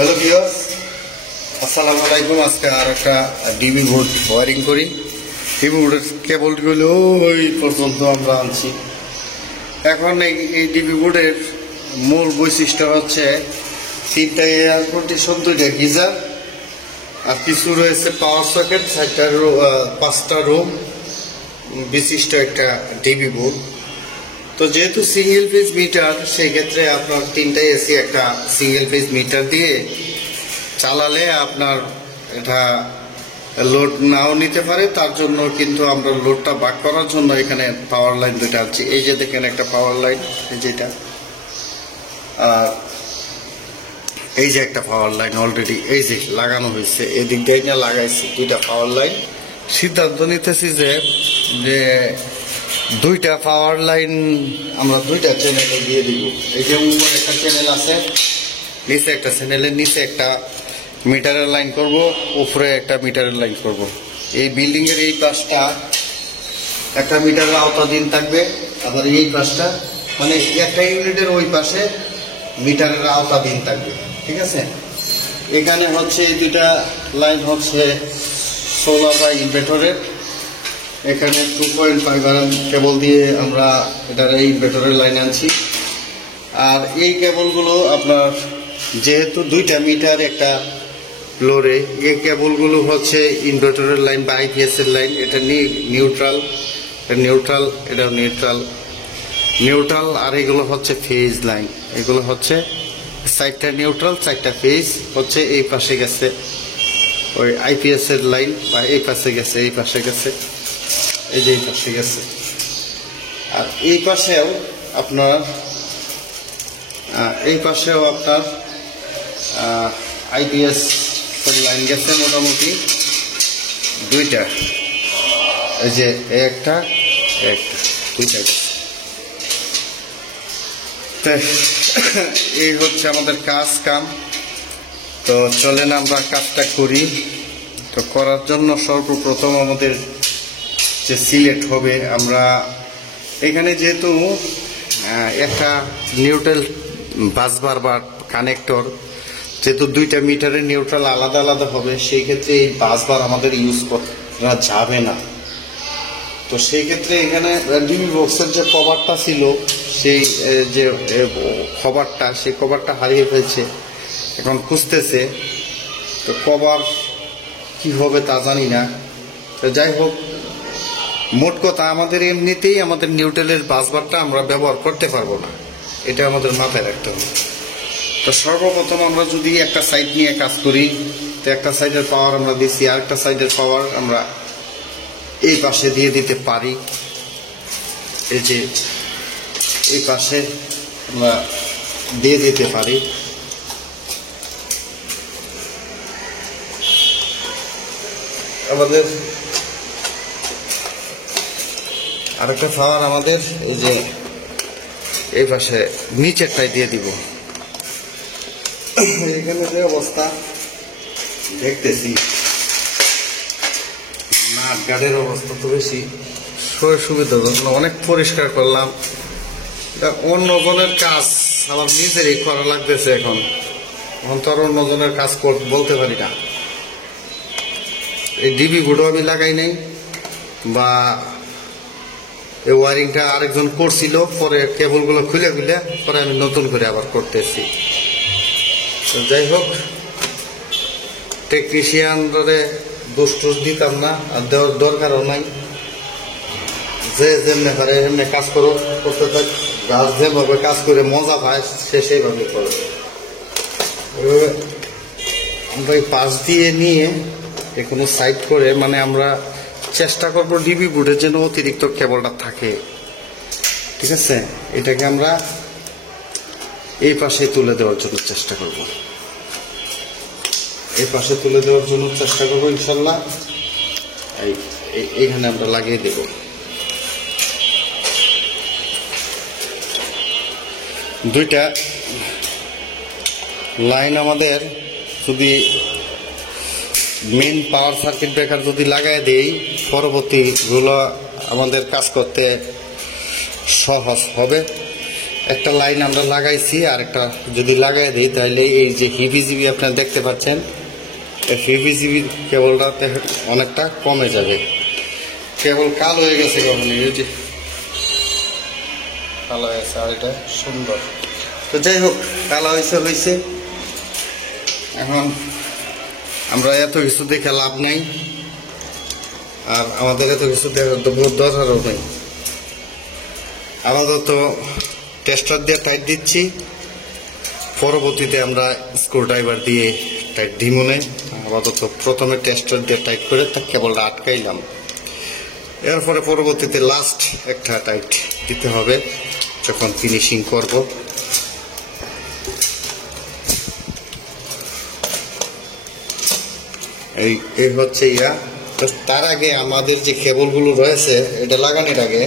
Hello viewers, আসসালামু আলাইকুম। আজকে আর একটা ডিবি বোর্ড ওয়ারিং করি। ডিবি বোর্ডের কেবলগুলো ওই পর্যন্ত আমরা আনছি। এখন এই ডিবি বোর্ডের মূল বৈশিষ্ট্য হচ্ছে 3টা এয়ার কন্ডিশন, 2টা গিজার, আর কিছু রয়েছে পাওয়ার সকেট, 5টা রুম বিশিষ্ট একটা ডিবি বোর্ড। তো যেহেতু সিঙ্গেল ফেজ মিটার, সেই ক্ষেত্রে আপনার 3টা এসি একটা সিঙ্গেল ফেজ মিটার দিয়ে চালালে আপনার এটা লোড নাও নিতে পারে। তার জন্য কিন্তু আমরা লোডটা ভাগ করার জন্য এখানে পাওয়ার লাইন 2টা আছে। এই যে দেখেন একটা পাওয়ার লাইন, যেটা আর এই যে একটা পাওয়ার লাইন অলরেডি এই যে লাগানো হয়েছে, এদিক দিয়ে না লাগাইছি 2টা পাওয়ার লাইন। সিদ্ধান্ত নিতেছি যে 2টা পাওয়ার লাইন আমরা 2টা চ্যানেলে দিয়ে দিব। এই যে উপরে একটা চ্যানেল আছে, নিচে একটা চ্যানেলের নিচে একটা মিটারের লাইন করব, উপরে একটা মিটারের লাইন করব। এই বিল্ডিং এর এই পাশটা একটা মিটারের আওতাধীন থাকবে, আবার এই পাশটা মানে একটা ইউনিটের ওই পাশে মিটারের আওতাধীন থাকবে। ঠিক আছে, এখানে হচ্ছে এই 2টা লাইন হচ্ছে সোলার বা ইনভার্টারের। এখানে 2.5 আরএম কেবল দিয়ে আমরা এটার এই ইনভার্টারের লাইন আনছি। আর এই কেবলগুলো আপনার যেহেতু 2টা মিটার একটা ফ্লোরে, এই কেবলগুলো হচ্ছে ইনভার্টারের লাইন বা আইপিএস এর লাইন। এটা নিউট্রাল, এটা নিউট্রাল, আর এগুলো হচ্ছে ফেজ লাইন। এগুলো হচ্ছে 4টা নিউট্রাল, 4টা ফেজ হচ্ছে এই পাশে গেছে ওই আইপিএস এর লাইন, বা এই পাশে গেছে, এই পাশে গেছে, এই যে এই পাশে গেছে। আর এই পাশেও আপনার আইপিএস লাইন গেছে মোটামুটি 2টা। এই যে একটা 2টা গেছে। এই হচ্ছে আমাদের কাম। তো চলেন আমরা কাজটা করি। তো করার জন্য সর্বপ্রথম আমাদের যে সিলেক্ট হবে, আমরা এখানে যেহেতু একটা নিউট্রাল বাসবার বা কানেক্টর, যেহেতু 2টা মিটারের নিউট্রাল আলাদা আলাদা হবে, সেই ক্ষেত্রে এই বাসবার আমাদের ইউজ করা যাবে না। তো সেই ক্ষেত্রে এখানে ডিবি বক্সের যে কভারটা ছিল, সেই যে কভারটা হারিয়ে ফেলছে, এখন খুঁজতেছে। তো কভার কি হবে তা জানি না। তো যাই হোক, মোট কথা আমাদের এমনিতেই আমাদের নিউট্রালের বাসবারটা আমরা ব্যবহার করতে পারবো না, এটা আমাদের মাথায় রাখতে হবে। তো সর্বপ্রথম আমরা যদি একটা সাইড নিয়ে কাজ করি, তো একটা সাইডের পাওয়ার আমরা দিচ্ছি, আর একটা সাইডের পাওয়ার আমরা এই পাশে দিয়ে দিতে পারি। এই যে এই পাশে আমরা দিয়ে দিতে পারি। আমাদের আরেকটা পাওয়ার আমাদের এই যে এই পাশে নিচেরটাই দিয়ে দিব। এখানে যে অবস্থা দেখতেছি, নাট গার্ডের অবস্থা তো বেশি সুবিধার জন্য অনেক পরিষ্কার করলাম। অন্যজনের কাজ আমার নিজেরই করা লাগতেছে। এখন তো আর অন্যজনের কাজ বলতে পারি না। এই ডিবি বোর্ডও আমি লাগাই নাই, বা এই ওয়ারিংটা আরেকজন করছিল, পরে কেবলগুলো খুলে পরে আমি নতুন করে আবার করতেছি। তো যাই হোক, টেকনিশিয়ানরে দোষ দিতাম না, আর দেওয়ার দরকারও নাই। যে যেমনি পারে এমনি কাজ করতে থাক, গাছ যেভাবে কাজ করে মজা পায় সে সেইভাবে করে। আমরা এই পাশ দিয়ে নিয়ে কোনো সাইড করে, মানে আমরা চেষ্টা করবো ডিবি বোর্ডের যেন অতিরিক্ত কেবলটা থাকে। ঠিক আছে, এটাকে আমরা এই পাশে তুলে দেওয়ার জন্য চেষ্টা করব, ইনশাল্লাহ। এইখানে আমরা লাগিয়ে দেব। দুইটা লাইন আমাদের যদি মেইন পাওয়ার সার্কিট ব্রেকার যদি লাগাই দেই, পরবর্তীগুলো আমাদের কাজ করতে সহজ হবে। একটা লাইন আমরা লাগাইছি, আর একটা যদি লাগাই দিই তাহলে এই যে হিবিজিবি আপনারা দেখতে পাচ্ছেন, এই হিবিজিবি কেবলটা অনেকটা কমে যাবে। কেবল কালো হয়ে গেছে কখনই, এই যে কালো হয়েছে, আর এটা সুন্দর। তো যাই হোক, কালো হয়েছে। এখন আমরা এত কিছু দেখে লাভ নাই, আর আমাদের এত কিছু দরকারও নেই। আপাতত টেস্টার দিয়ে টাইট দিচ্ছি, পরবর্তীতে আমরা স্ক্রু ড্রাইভার দিয়ে টাইট দিব না। আপাতত প্রথমে টেস্টার দিয়ে টাইট করে তার কেবলটা আটকাইলাম, এরপরে পরবর্তীতে লাস্ট একটা টাইট দিতে হবে যখন ফিনিশিং করব। এই হচ্ছে ইয়া। তো তার আগে আমাদের যে কেবলগুলো রয়েছে, এটা লাগানোর আগে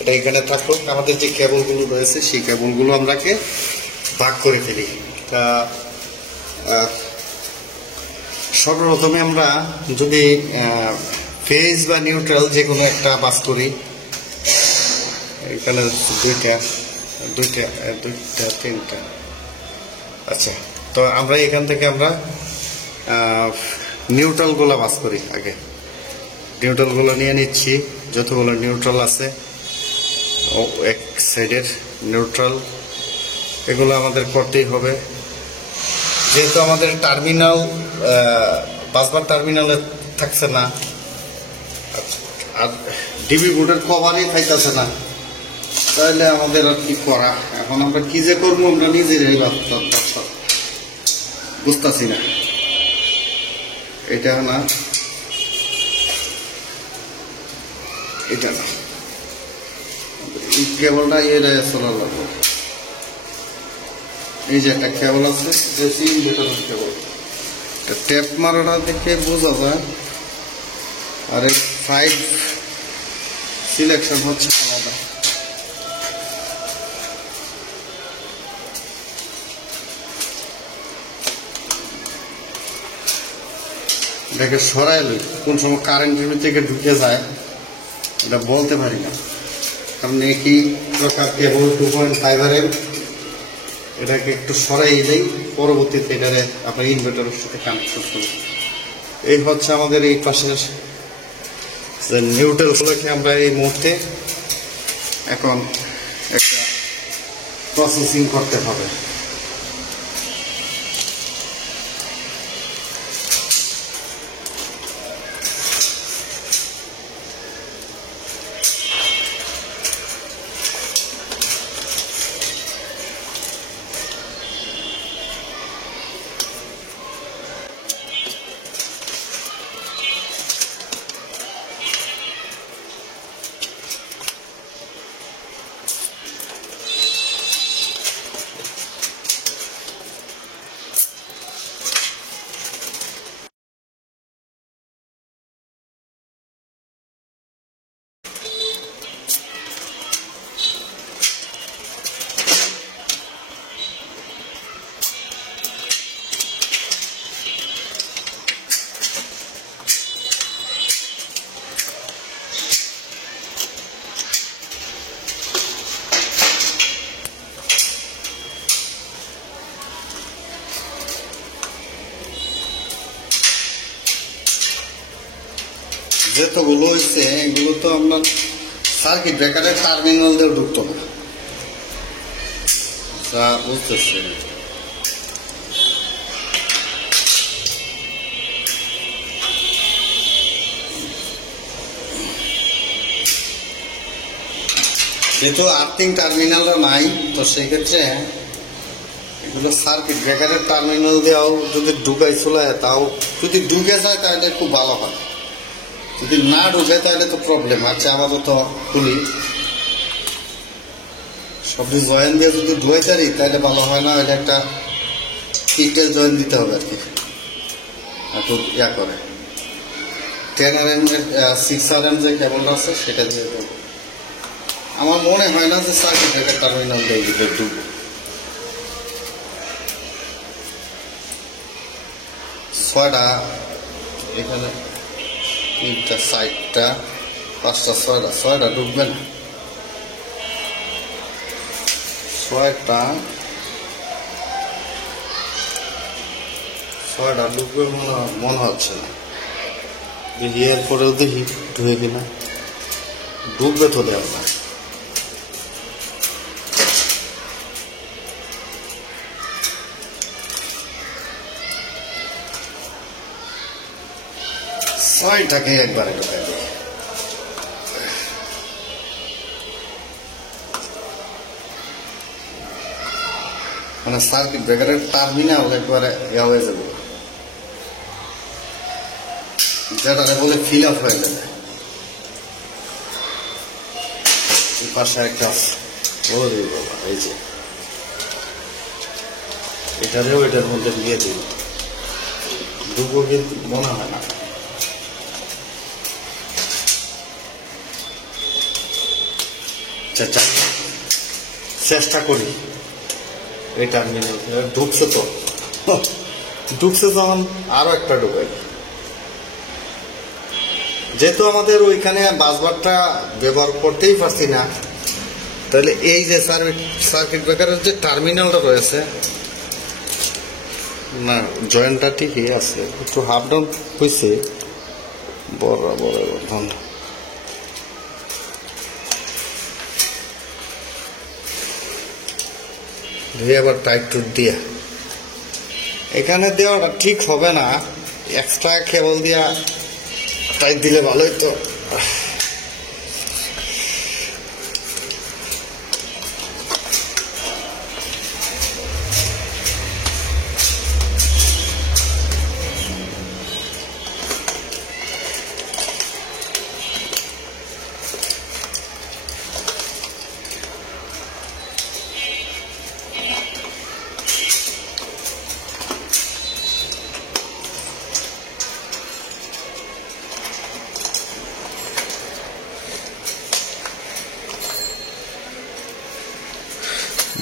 এটা এখানে থাকুক, আমাদের যে কেবলগুলো রয়েছে সেই কেবলগুলো আমরাকে ভাগ করে ফেলি। তা সর্বপ্রথমে আমরা যদি ফেজ বা নিউট্রাল যে কোনো একটা বাস করি, এখানে দুইটা তিনটা। আচ্ছা, তো আমরা এখান থেকে আমরা নিউট্রালগুলো বাস করি। আগে নিউট্রালগুলো নিয়ে নিচ্ছি, যতগুলো নিউট্রাল আছে এক সাইডের নিউট্রাল, এগুলো আমাদের করতেই হবে। যেহেতু আমাদের টার্মিনাল বাসবার টার্মিনালে থাকছে না, আর ডিবি বোর্ডের কভারই থাকতেছে না, তাহলে আমাদের আর কি করা। এখন আমরা কি যে করবো আমরা নিজেরাই বুঝতেছি না। এটা না, এটা না, এই কেবলটা এর সোলার লাগবে। এই যে একটা কেবল আছে, কেবল ট্যাপ মারাটা দেখে বোঝা যায়, আর এই 5 সিলেকশন হচ্ছে আলাদা। এটাকে সরাইলে কোন সময় কারেন্টের থেকে ঢুকে যায় এটা বলতে পারি না, কারণ একই প্রকার কেবল 2.5 এটাকে একটু সরাই দেই, পরবর্তীতে এটারে আপনার ইনভার্টারের সাথে কানেক্ট করতে হবে। এই হচ্ছে আমাদের এই পাশের নিউট্রালগুলোকে আমরা এই মুহূর্তে এখন একটা প্রসেসিং করতে হবে। যেতগুলো হয়েছে এগুলো তো আপনার সার্কিট ব্রেকারের টার্মিনাল দিয়ে ঢুকতো না, যা বুঝতেছি। যেহেতু আর্থিং টার্মিনালও নাই, তো সেক্ষেত্রে এগুলো সার্কিট ব্রেকারের টার্মিনাল দিয়েও যদি ঢুকাই চলে, তাও যদি ঢুকে যায় তাহলে খুব ভালো হয়। যদি না ঢুকে তাহলে তো প্রবলেম আছে। আপাতত খুলি, সবজি জয়েন দিয়ে যদি ধুয়ে চারি তাহলে ভালো হয় না। এটা একটা পিকটেল জয়েন দিতে হবে আর কি, একটু ইয়া করে 10 mm 6 mm যে কেবলটা আছে সেটা দিয়ে দেবো। আমার মনে হয় না যে সার্কিট ব্রেকার টার্মিনাল দিয়ে ঢুকবো। ছয়টা এখানে, তিনটা সাইডটা, পাঁচটা, ছয়টা ঢুকবে না। ছয়টা ঢুকবে মনে হচ্ছে না, দেখি এরপরেও দেখি ঢুকে কিনা। ঢুকবে তো দেওয়া না। ছয়টাকে একবারে ঢুকাই দিই। মানে সার্কিট ব্রেকারের টার্মিনাল একবারে ইয়া হয়ে যাবে, যেটা বলে ফিল আপ হয়ে যাবে। এই পাশে একটা ওরে বাবা, এই যে এটারেও এটার মধ্যে দিয়ে দিই, দুটো কিন্তু মনে হয় না। চেষ্টা করি। এই টার্মিনাল ঢুকছে তো, ঢুকছে যখন আরো একটা ঢুকাই। যেহেতু আমাদের ওইখানে বাসবারটা ব্যবহার করতেই পারছি না, তাহলে এই যে সার্কিট ব্রেকারের যে টার্মিনালটা রয়েছে না, জয়েন্টটা ঠিকই আছে, একটু হাফ ডাউন হয়েছে বরাবর। এখন দিয়ে আবার টাইট টুট দিয়া এখানে দেওয়াটা ঠিক হবে না, এক্সট্রা কেবল দিয়া টাইট দিলে ভালোই তো।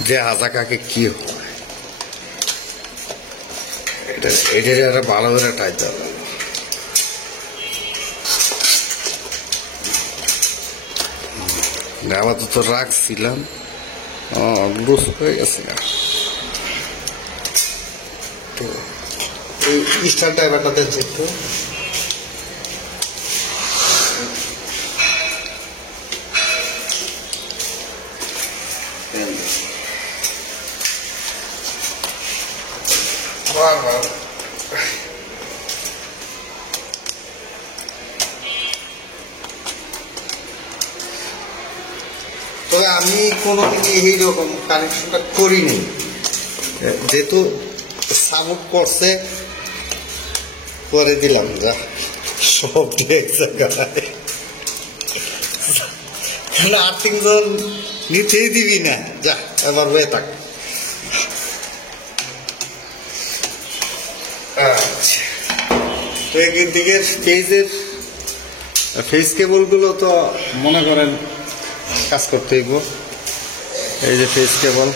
যে হাজাকাকে কি এটা ভালো করে টাইট দেওয়া, আপাতত রাখছিলাম, লুজ হয়ে গেছে। তো এই স্টার ড্রাইভারটা দেখছে একটু, তবে আমি কোনোদিনই এইরকম কানেকশনটা করিনি, যেহেতু সাপোর্ট করছে করে দিলাম। যা সব এক জায়গায় আর্থিং জন নিতেই দিবি না, যা এবার হয়ে থাক। তো এখান থেকে ফেজ কেবলগুলো তো মনে করেন কাজ করতে হইব। এই যে ফেজ কেবল,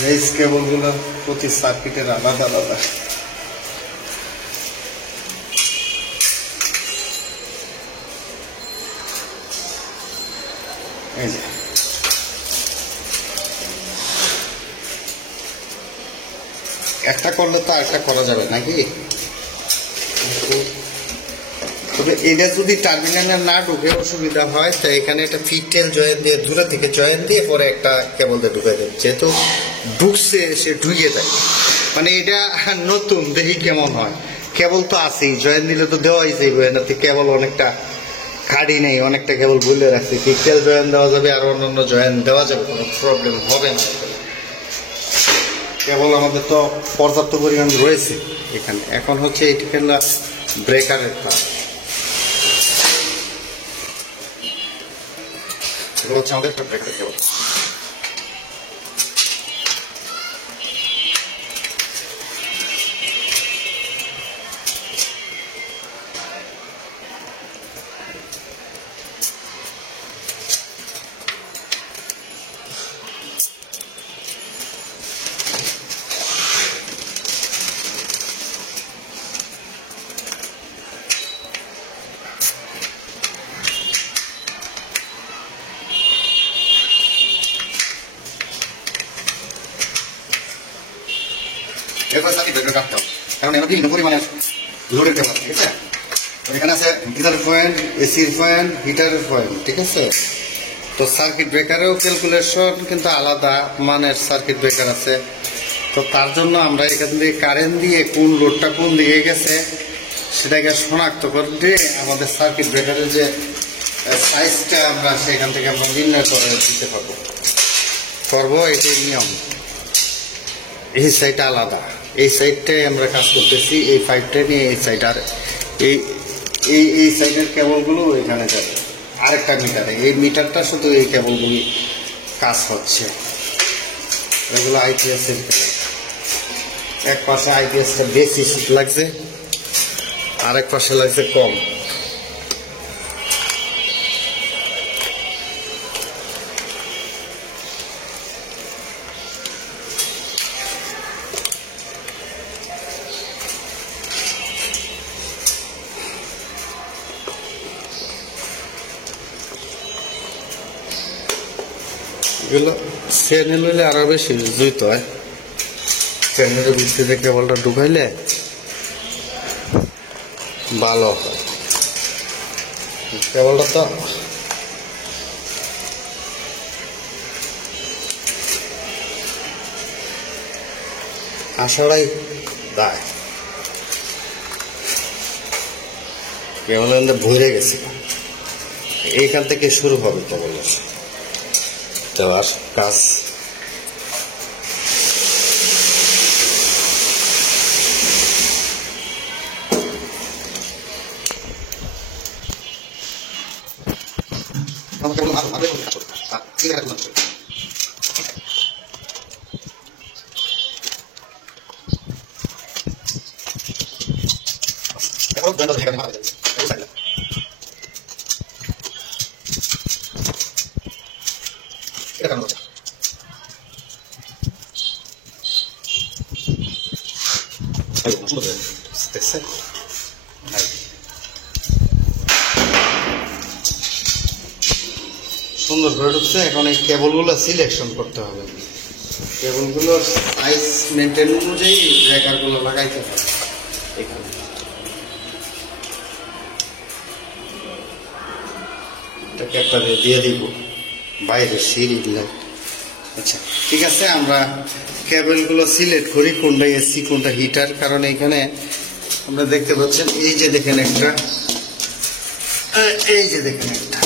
ফেজ কেবলগুলো প্রতি সার্কিটের আলাদা আলাদা। এই যে একটা করলে তো আরেকটা করা যাবে নাকি? তবে এটা যদি টার্মিনালে না ঢুকে অসুবিধা হয়, তাই এখানে একটা ফিটেল জয়েন্ট দিয়ে দূরে থেকে জয়েন্ট দিয়ে পরে একটা কেবল দিয়ে ঢুকে দেবে। যেহেতু ঢুকছে সে ঢুকিয়ে দেয়, মানে এটা নতুন, দেখি কেমন হয়। কেবল তো আছেই, জয়েন্ট দিলে তো দেওয়াই যাইবে, এটাতে কেবল অনেকটা খাড়ি নেই, অনেকটা কেবল ভুলে রাখছি। ফিটেল জয়েন্ট দেওয়া যাবে আর অন্যান্য জয়েন্ট দেওয়া যাবে, কোনো প্রবলেম হবে না। কেবল আমাদের তো পর্যাপ্ত পরিমাণ রয়েছে এখানে। এখন হচ্ছে এইটিকে ব্রেকারের তার, এগুলো হচ্ছে আমাদের ব্রেকার কেবল। এরপর সার্কিট ব্রেকার কাটতে হবে, কারণ এর বিভিন্ন পরিমাণের লোডের কেবল, ঠিক আছে। এখানে আছে গিজারের পয়েন্ট, এসির পয়েন্ট, হিটারের পয়েন্ট, ঠিক আছে। তো সার্কিট ব্রেকারেও ক্যালকুলেশন কিন্তু আলাদা মানের সার্কিট ব্রেকার আছে। তো তার জন্য আমরা এখান থেকে কারেন্ট দিয়ে কোন লোডটা কোন দিকে গেছে সেটাকে শনাক্ত করতে আমাদের সার্কিট ব্রেকারের যে সাইজটা আমরা সেখান থেকে আমরা নির্ণয় করে দিতে পারবো। এটাই নিয়ম। এই সাইডটা আলাদা, এই সাইডটাই আমরা কাজ করতেছি, এই পাইপটা নিয়ে এই সাইড, আর এই সাইডের কেবলগুলো এখানে যাবে আরেকটা মিটারে। এই মিটারটা শুধু এই কেবলগুলি কাজ হচ্ছে, এগুলো আইপিএস এর কেবল। এক পাশে আইপিএসটা বেশি লাগছে, আরেক পাশে লাগছে কম। এগুলো চ্যানেল হলে আরো বেশি জুইতে হয়, চ্যানেলের ভিত্তিতে কেবলটা ঢুকাইলে ভালো হয়। কেবলটা তো আসাটাই দায়, কেবলের ভরে গেছে, এইখান থেকে শুরু হবে কেবলের দেওয়ার কাজ। সুন্দর করে ঢুকছে। এখন এই কেবলগুলো সিলেকশন করতে হবে, কেবলগুলো সাইজ মেনটেন অনুযায়ী ব্রেকারগুলো লাগাইতে হবে। এখানে একটা দিয়ে দিব বাইরে সিঁড়ি লাইট। আচ্ছা ঠিক আছে, আমরা কেবলগুলো সিলেক্ট করি কোনটা এসি কোনটা হিটার। কারণ এখানে আমরা দেখতে পাচ্ছেন এই যে দেখেন একটা, এই যে দেখেন একটা,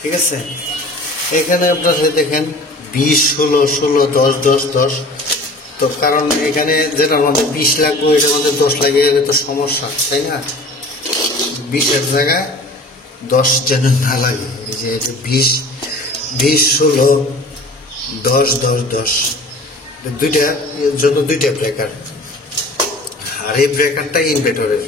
ঠিক আছে। এখানে আপনারা দেখেন 20, 16, 16, 10, 10, 10। তো কারণ এখানে যেটা আমাদের 20 লাগবে এটার মধ্যে 10 লাগে, এটা তো সমস্যা, তাই না? 20-এর জায়গায় 10 যেন না লাগে। এই যে 20, 16, 10, 10, 10 দুইটা জন্য দুইটা ব্রেকার। আর এই ব্রেকারটা ইনভার্টারের,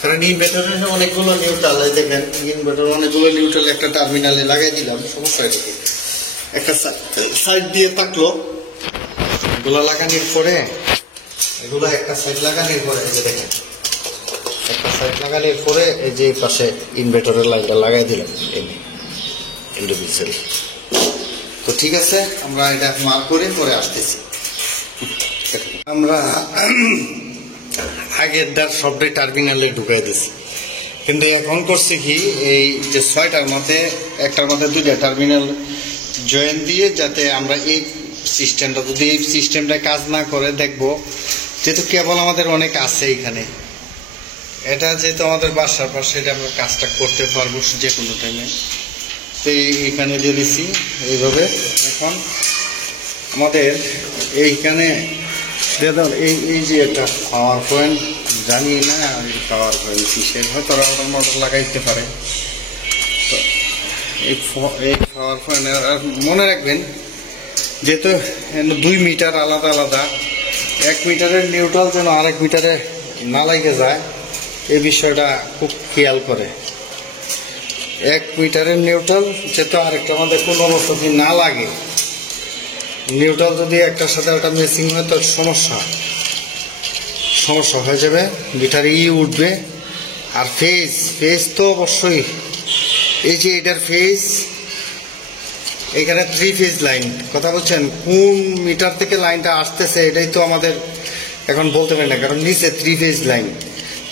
কারণ ইনভার্টারের অনেকগুলো নিউট্রাল, দেখেন ইনভার্টার অনেকগুলো নিউট্রাল একটা টার্মিনালে লাগাই দিলাম, সমস্যা এটা কি একটা সাইড দিয়ে থাকলো। এগুলো লাগানোর পরে এগুলো একটা সাইড লাগানোর পরে এই যে দেখেন একটা সাইড লাগানোর পরে এই যে পাশে ইনভার্টারের লাইনটা লাগাই দিলাম ইন্ডিভিজুয়াল। তো ঠিক আছে, আমরা এটা মার্ক করে পরে আসতেছি। আমরা আগেরটার সবটাই টার্মিনালে ঢুকাই দিছি, কিন্তু এখন করছি কি এই যে 6টার মধ্যে একটার মধ্যে 2টা টার্মিনাল জয়েন দিয়ে, যাতে আমরা এই সিস্টেমটা যদি এই সিস্টেমটা কাজ না করে দেখবো, যেহেতু কেবল আমাদের অনেক আছে এখানে, এটা যেহেতু আমাদের বাসার পাশে এটা আমরা কাজটা করতে পারবো যে কোনো টাইমে। তো এইখানে দিয়ে দিছি এইভাবে। এখন আমাদের এইখানে এই যে একটা পাওয়ার পয়েন্ট, জানি না পাওয়ার পয়েন্ট কিসের, হয়তো রাউটার মোটর লাগাইতে পারে। তো এই পাওয়ার পয়েন্ট মনে রাখবেন, যেহেতু 2 মিটার আলাদা আলাদা, 1 মিটারের নিউট্রাল যেন আরেক মিটারে না লাগে যায়, এই বিষয়টা খুব খেয়াল করে। 1 মিটারের নিউট্রাল যেহেতু আরেকটা আমাদের কোনো অবস্থা না লাগে, নিউট্রাল যদি একটার সাথে ওটা মিসিং হয় তো সমস্যা হয়ে যাবে, মিটারে উঠবে। আর ফেজ তো অবশ্যই, এই যে এটার ফেজ এখানে 3 ফেজ লাইন, কথা বলছেন কোন মিটার থেকে লাইনটা আসতেছে এটাই তো আমাদের এখন বলতে পারি না, কারণ নিচে 3 ফেজ লাইন,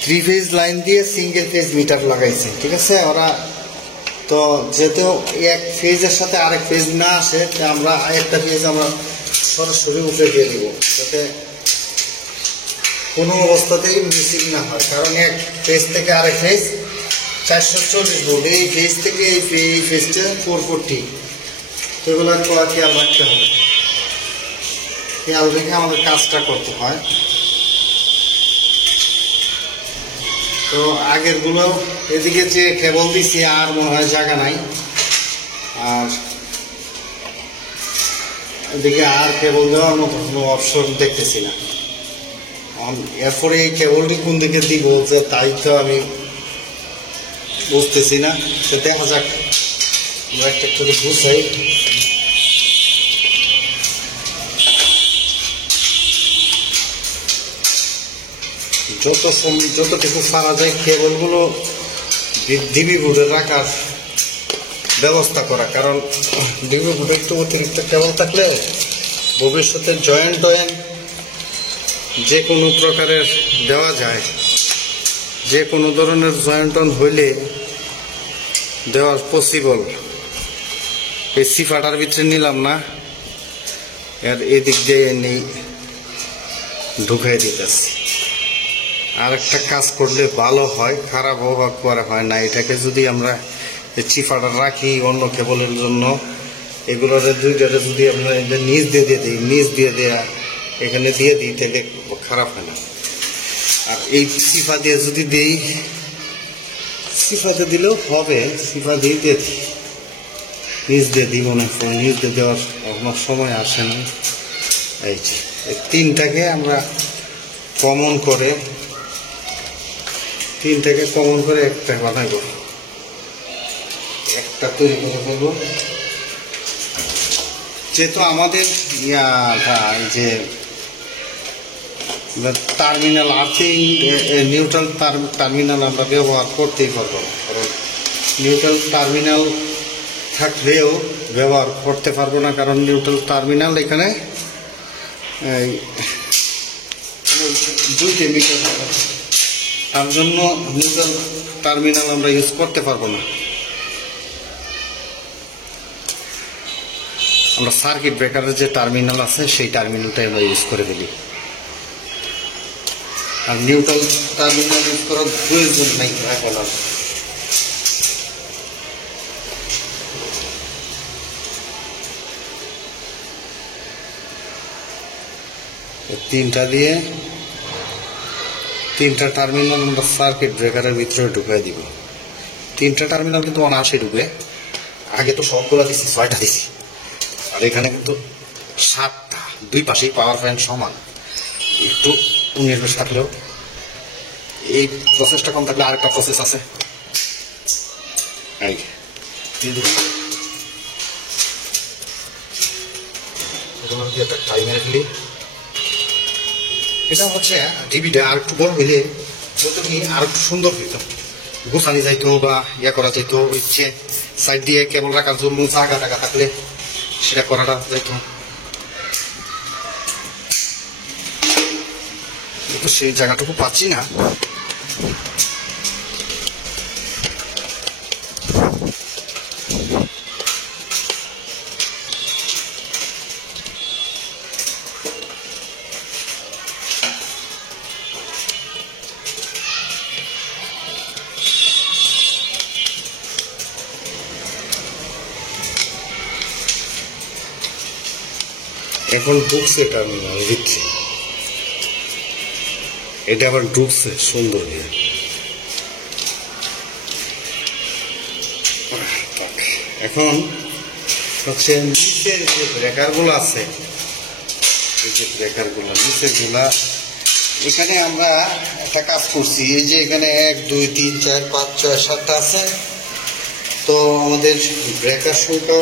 3 ফেজ লাইন দিয়ে সিঙ্গেল ফেজ মিটার লাগাইছে, ঠিক আছে। ওরা তো যেহেতু এক ফেজের সাথে আরেক ফেজ না আসে, আমরা একটা ফেজ আমরা সরাসরি উপরে দিয়ে দিব, যাতে কোনো অবস্থাতেই মিসিং না হয়। কারণ এক ফেজ থেকে আরেক ফেজ 440 ভোল্ট, এই ফেজ থেকে এই ফেজটা 440, এগুলো খেয়াল রাখতে হবে, খেয়াল রেখে আমাদের কাজটা করতে হয়। তো আগের গুলো এদিকে যে কেবল দিছি আর মনে হয় জায়গা নাই, আর এদিকে আর কেবল দেওয়ার মতো কোনো অপশন দেখতেছি না। এরপরে এই কেবলটি কোন দিকে দিব যে তাই তো আমি বুঝতেছি না, তো দেখা যাক, একটা করে বুঝাই। যতটুকু পারা যায় কেবলগুলো ডিবি বোর্ডে রাখার ব্যবস্থা করা, কারণ ডিবি বোর্ডে একটু অতিরিক্ত কেবল থাকলে ভবিষ্যতে জয়েন্ট যে কোনো প্রকারের দেওয়া যায়, যে কোনো ধরনের জয়েন্ট হইলে দেওয়া পসিবল। এই সিফাটার ভিতরে নিলাম না, এর এদিক দিয়ে নেই ঢুকাই দিতেছি। আর একটা কাজ করলে ভালো হয়, খারাপ করা হয় না। এটাকে যদি আমরা চিফাটার রাখি অন্য কেবলের জন্য, এগুলোর দুইটারে যদি আমরা নিচ দিয়ে দিই, নিচ দিয়ে দেওয়া এখানে দিয়ে দিই, তাহলে খারাপ হয় না। আর এই সিফা দিয়ে যদি দিই, সিফাতে দিলেও হবে, সিফা দিয়ে দিয়ে নিচ দিয়ে দিই, মনে হয় নিচ দিয়ে দেওয়ার আমার সময় আসে না। এই যে তিনটাকে আমরা কমন করে একটা বানাবো, একটা তৈরি করে ফেলবো। যেহেতু আমাদের যে টার্মিনাল আছে, নিউট্রাল টার্মিনাল আমরা ব্যবহার করতেই পারবো না, কারণ নিউট্রাল টার্মিনাল থাকলেও ব্যবহার করতে পারবো না, কারণ নিউট্রাল টার্মিনাল এখানে দুইটা মিটার, তার জন্য নিউট্রাল টার্মিনাল আমরা ইউজ করতে পারবো না। আমরা সার্কিট ব্রেকারের যে টার্মিনাল আছে সেই টার্মিনালটাই আমরা ইউজ করে ফেলি, আর নিউট্রাল টার্মিনাল ইউজ করার প্রয়োজন নাই এখন আর। তিনটা টার্মিনাল আমরা সার্কিট ব্রেকারের ভিতরে ঢুকাই দিব। তিনটা টার্মিনাল কিন্তু অনায়াসে ঢুকে, আগে তো সবগুলো দিচ্ছি, 6টা দিচ্ছি, আর এখানে কিন্তু 7টা, দুই পাশেই পাওয়ার পয়েন্ট সমান। একটু 19 থাকলেও এই প্রসেসটা কম থাকলে আরেকটা প্রসেস আছে, একটা টাইমার ফেলি। এটা হচ্ছে টিভিটা আর একটু বড় হইলে যত কি আর একটু সুন্দর হইতো, গোছানি যাইতো বা করা যাইতো, ইচ্ছে সাইড দিয়ে কেবল রাখার জন্য জায়গা টাকা থাকলে সেটা করাটা যাইতো। কিন্তু সেই জায়গাটুকু পাচ্ছি না। এখন ঢুকছে টার্মিনাল ভিতরে, এটা আবার ঢুকছে সুন্দর দিয়ে। এখন হচ্ছে নিচের যে ব্রেকারগুলো আছে, এই যে ব্রেকারগুলো নিচের গুলা, এখানে আমরা একটা কাজ করছি। এই যে এখানে 1 2 3 4 5 6 7টা আছে, তো আমাদের ব্রেকার সংখ্যা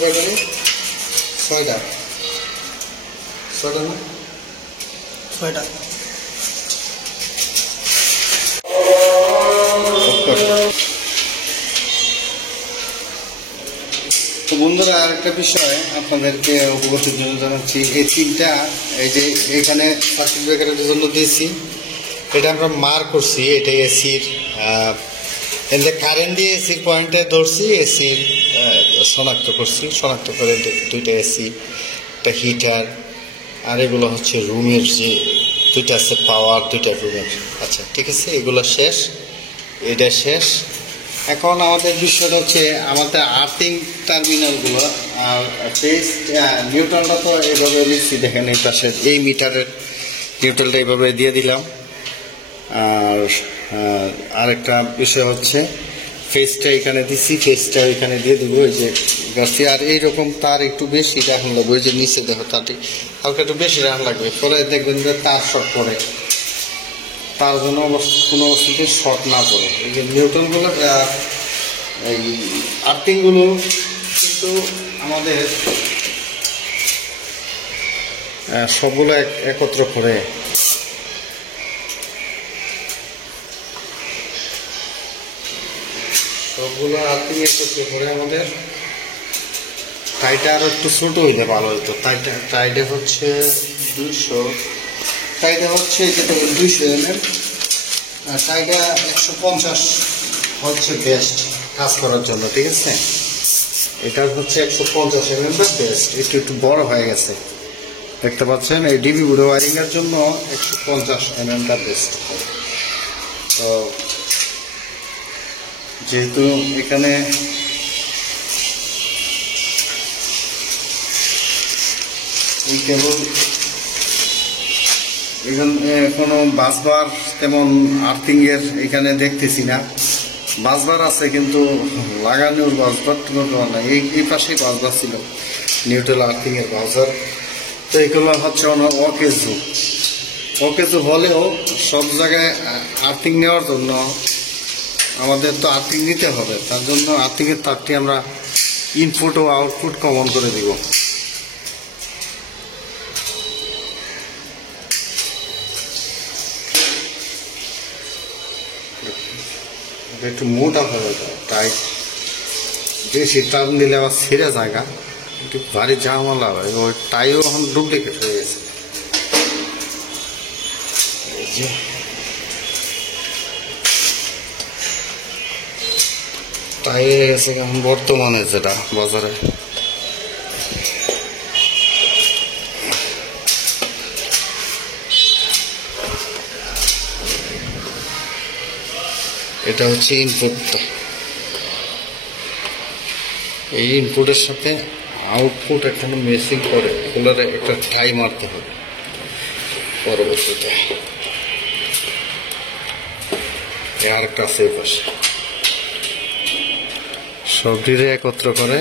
কয়টা? 6টা। 6টা না? 6টা। তো বন্ধুরা আরেকটা বিষয় আপনাদেরকে অবগতির জন্য জানাচ্ছি, এই চিনটা এই যে এখানে সার্কিট ব্রেকারের জন্য দিয়েছি, এটা আমরা মার করছি, এটা এসির কারেন্ট দিয়ে এসির পয়েন্টে ধরছি, এসির শনাক্ত করছি, শনাক্ত করে দুইটা এসি, একটা হিটার, আর এগুলো হচ্ছে রুমের যে দুইটা আছে পাওয়ার, দুইটা রুমের। আচ্ছা ঠিক আছে, এগুলো শেষ, এটা শেষ। এখন আমাদের বিষয়টা হচ্ছে আমাদের আর্থিং টার্মিনালগুলো আর ফেস নিউট্রালটা তো এইভাবে দিচ্ছি, দেখেন এই পাশে এই মিটারের নিউট্রালটা এইভাবে দিয়ে দিলাম। আর আরেকটা বিষয় হচ্ছে ফেসটা এখানে দিচ্ছি, ফেসটা এখানে দিয়ে দেবো, এই যে গাছটি। আর এইরকম তার একটু বেশি রাখা লাগবে, ওই যে নিচে দেখো তারটি হালকা একটু বেশি রাখা লাগবে, পরে দেখবেন যে তার শর্ট পড়ে, তার জন্য কোনো অবস্থাতে শর্ট না পড়ে। এই যে নিউট্রালগুলো এই আর্থিংগুলো কিন্তু আমাদের সবগুলো একত্র করে সবগুলো আর্থিং একত্র করে আমাদের টাইটা আরো একটু ছোট হইলে ভালো হইতো। টাইটা হচ্ছে 200, টাইটা হচ্ছে 200 mm, আর টাইটা 150 হচ্ছে বেস্ট কাজ করার জন্য, ঠিক আছে। এটা হচ্ছে 150 mm বেস্ট, একটু বড় হয়ে গেছে দেখতে পাচ্ছেন। এই ডিবি বোর্ড ওয়ারিং এর জন্য 150 mm বেস্ট। তো যেহেতু এখানে এই কেবল এখানে কোনো বাসবার তেমন আর্থিং এর এখানে দেখতেছি না, বাসবার আছে কিন্তু লাগানোর বাসবার না, এই পাশেই বাসবার ছিল নিউট্রাল আর্থিং এর বাসবার। তো এগুলো হচ্ছে অকেজু হলেও সব জায়গায় আর্থিং নেওয়ার জন্য আমাদের তো আর্থিং নিতে হবে, তার জন্য আর্থিংয়ের তারটি আমরা ইনপুট ও আউটপুট কমন করে দিব। একটু মোটা হয়ে যায়, টাইট বেশি টান দিলে আবার ছিঁড়ে জায়গা, একটু ভারী ঝামেলা হয়। ওই টাইও এখন ডুপ্লিকেট হয়ে গেছে, টাই হয়ে গেছে এখন বর্তমানে যেটা বাজারে। এটা হচ্ছে ইনপুটটা, এই ইনপুটের সাথে আউটপুট এখানে মেসিং করে কুলারে একটা টাই মারতে হবে পরবর্তীতে। আরেকটা আছে পাশে, সবটিরে একত্র করে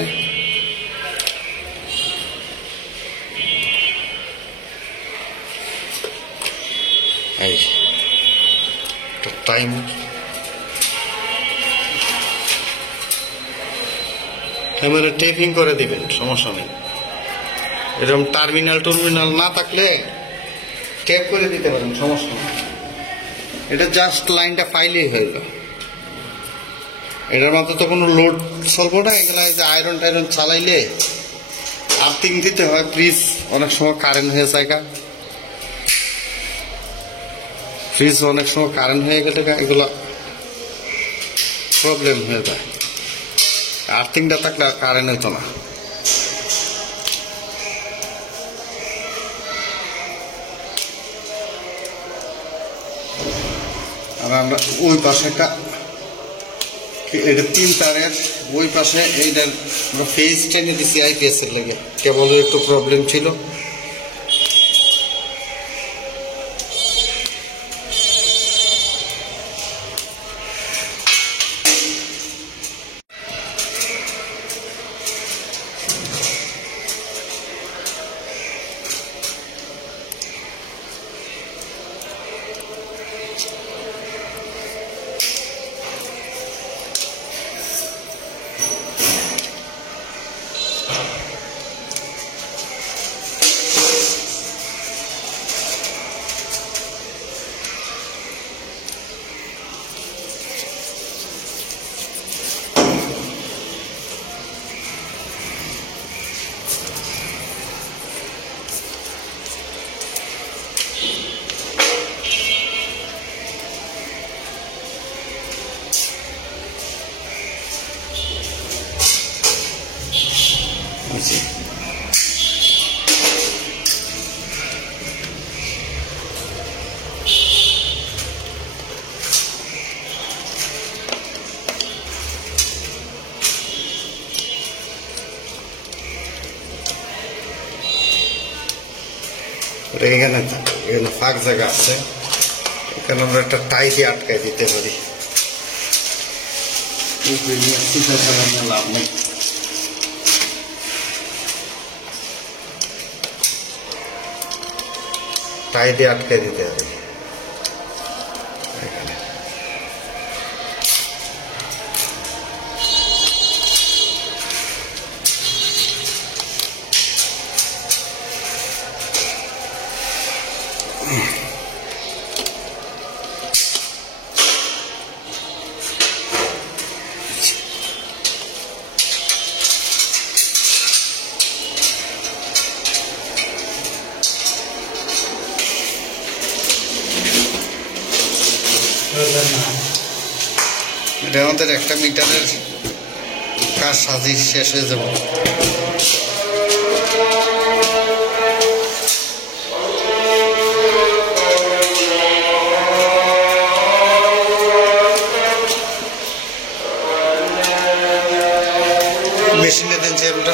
এই টাইম ক্যামেরা টেপিং করে দিবেন, সমস্যা নেই। এরকম টার্মিনাল না থাকলে টেপ করে দিতে পারেন, সমস্যা নেই। এটা জাস্ট লাইনটা পাইলেই হয়ে যায়, এটার মধ্যে তো কোনো লোড চলবো না। এগুলো যে আয়রন টাইরন চালাইলে আর্থিং দিতে হয়, ফ্রিজ অনেক সময় কারেন্ট হয়ে যায়, ফ্রিজ অনেক সময় কারেন্ট হয়ে গেলে এগুলো প্রবলেম হয়ে যায়। আর্থিংটা থাকলে আর কারেন্ট হইতো না। আর আমরা ওই পাশে এটা 3 তারের ওই পাশে এইটার ফেজ টেনে দিচ্ছি আইপিএস এর লাগে, কেবলের একটু প্রবলেম ছিল। আচ্ছা এখানে এখানে ফাঁক জায়গা আছে, এখানে আমরা একটা টাই দিয়ে আটকাই দিতে পারি। লাভ নেই, টাই দিয়ে আটকাই দিতে হবে। এটা আমাদের একটা মিটারের কাজ সাজি শেষ হয়ে যাব। মেশিনে দিন চেয়ারটা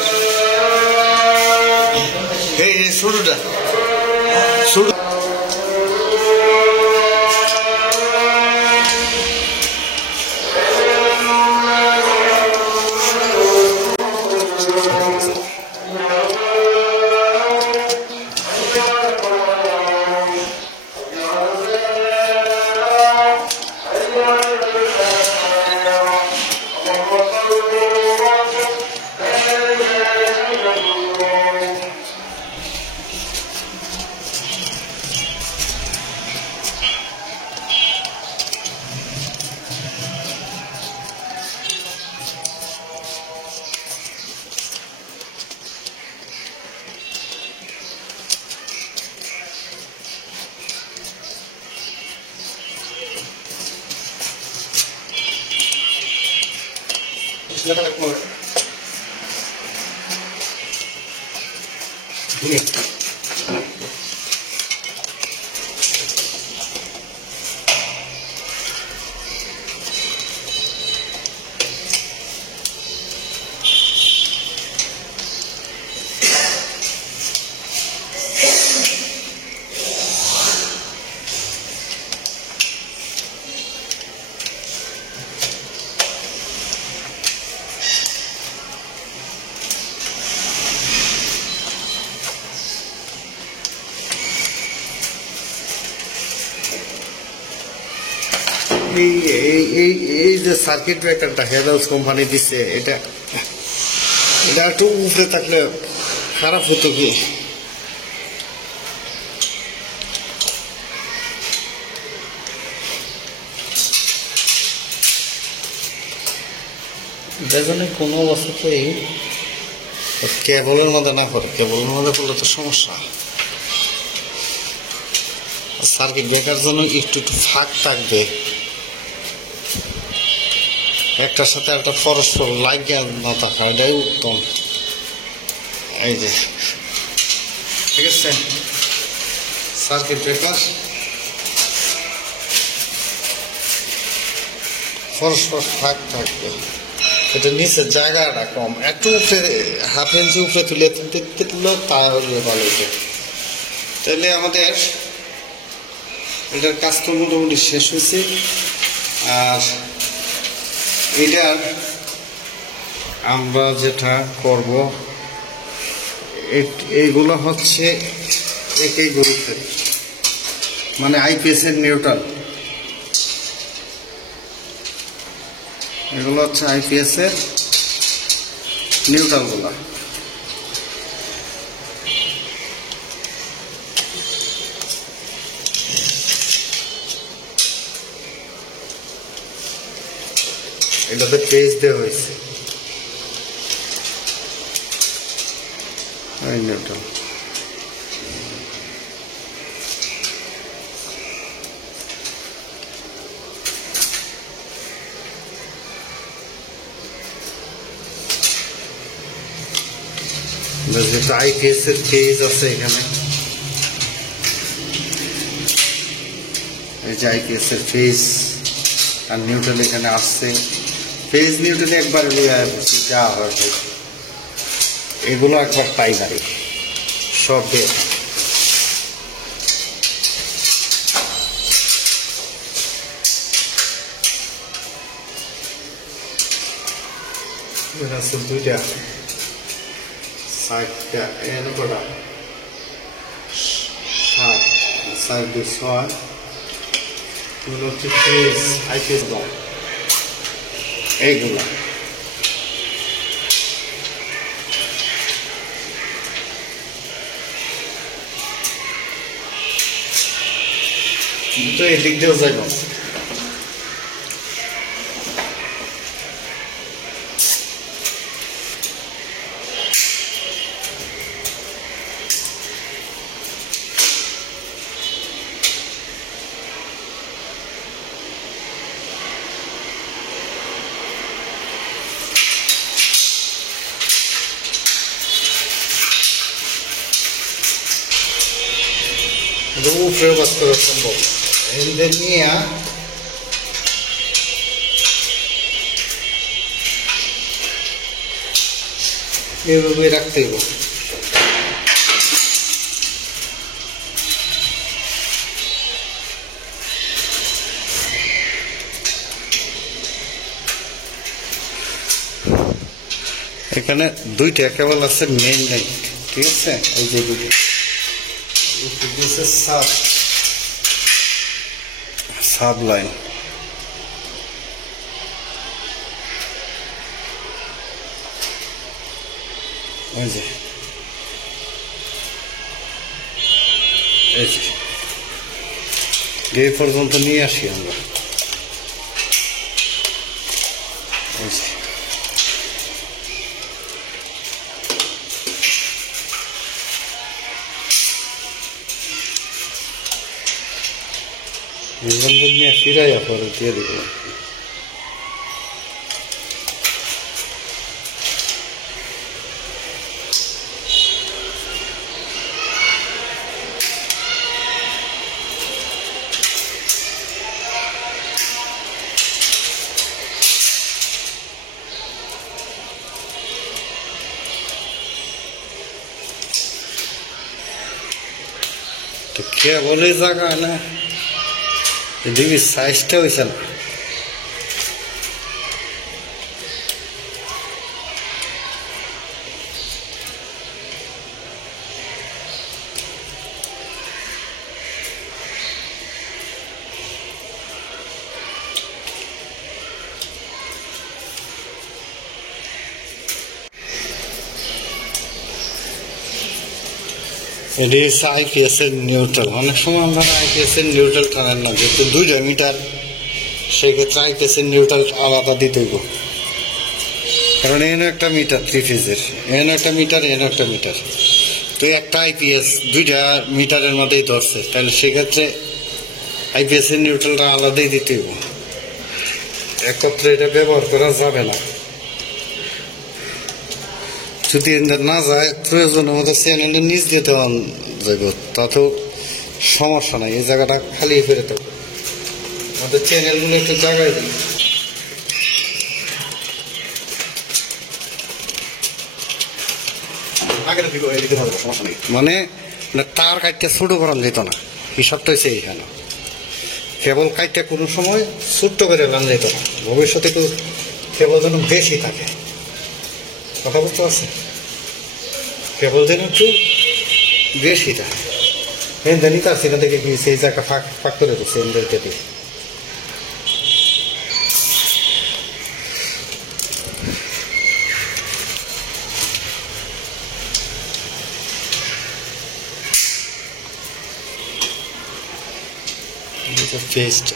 এই শুরুটা শুরু এই যে সার্কিট ব্রেকারটা হেভেলস কোম্পানি দিচ্ছে, এটা একটু উপরে থাকলে খারাপ হতো কি? বেজনে কোনো অবস্থাতেই কেবলের মধ্যে না পড়ে, কেবলের মধ্যে পড়লে তো সমস্যা। সার্কিট ব্রেকার জন্য একটু ফাঁক থাকবে, একটার সাথে একটা পরস্পর লাগিয়ে না থাকা, এটাই উত্তম। এই যে ঠিক আছে, সার্কিট ব্রেকার পরস্পর ফাঁক থাকবে, এটা নিচের জায়গাটা কম, একটু উপরে হাফ ইঞ্চি উপরে তুলে তুললে তাহলে ভালো হতো। তাহলে আমাদের এটার কাজ তো মোটামুটি শেষ হয়েছে। আর এটার আমরা যেটা করব, এইগুলো হচ্ছে একই গ্রুপের, মানে আইপিএস এর নিউট্রাল। এগুলো হচ্ছে আইপিএস এর নিউট্রাল গুলা। এটাতে পেজ দেওয়া হয়েছে নিউট্রাল। যেটা আইপিএস এর ফেজ আছে এখানে, এই যে আইপিএস এর ফেজ আর নিউট্রাল এখানে আসছে। ফেজ নিউট্রাল একবার যা হয় এগুলো একবার প্রাইমারি সব বের। আছে দুইটা সাইডটা এনে কটা সাইড দিয়ে ছয়, এগুলো হচ্ছে ফেজ আইপিএস দাও এইগুলা। তো এদিক দিয়েও যাইব। উপরে বাস করা সম্ভব এদের নিয়ে এভাবে রাখতে হবে। এখানে দুইটা কেবল আছে মেইন লাইন, ঠিক আছে, এই যে দুটো সাব লাইন। এই যে এই পর্যন্ত নিয়ে আসি আমরা। নিবন্ধন নিয়ে ফিরাইয়া পরে দিয়ে দিব। তো কে বলে জায়গা না এদিকে সাইজটা হয়েছে না। এটি হচ্ছে আইপিএস এর নিউট্রাল। অনেক সময় আমরা আইপিএস এর নিউট্রাল টানেন না, যেহেতু 2 মিটার, সেক্ষেত্রে আইপিএস এর নিউট্রাল আলাদা দিতে হইব। কারণ এনে একটা মিটার 3 ফেজের, এনে একটা মিটার, এনে একটা মিটার, তো একটা আইপিএস 2 মিটারের মধ্যেই ধরছে, তাহলে সেক্ষেত্রে আইপিএস এর নিউট্রালটা আলাদাই দিতে হইব। একত্রে এটা ব্যবহার করা যাবে না। যদি না যায় প্রয়োজন আমাদের চ্যানেলের নিচ দিয়ে দেওয়া যাবে, তাতেও সমস্যা নাই। এই জায়গাটা খালি ফেরে থাকবে, আমাদের চ্যানেলগুলো একটু জায়গায় দিই। মানে তার কাটতে ছোট করা যেত না, হিসাবটা হয়েছে এইখানে। কেবল কাটতে কোনো সময় ছোট্ট করে রান যেত না, ভবিষ্যতে একটু কেবল যেন বেশি থাকে। কথা বুঝতে পারছে? কেবল যেন একটু বেশি থাকে। জানি তার সেখান থেকে কি সেই জায়গা ফাঁক করে দিচ্ছে এমদেরকে দিয়ে। পেস্ট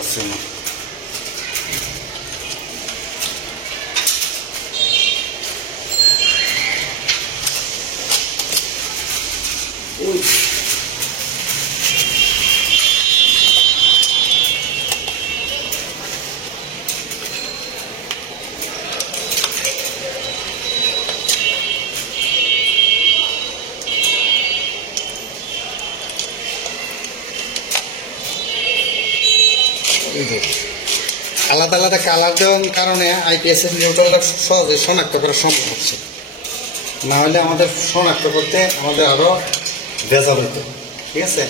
আছে না, আলাদা আলাদা কালার দেওয়ার কারণে আইপিএস এর নিউট্রালটা সহজে শনাক্ত করা সম্ভব হচ্ছে, না হলে আমাদের শনাক্ত করতে আমাদের আরো ভেজাল হতো। ঠিক আছে,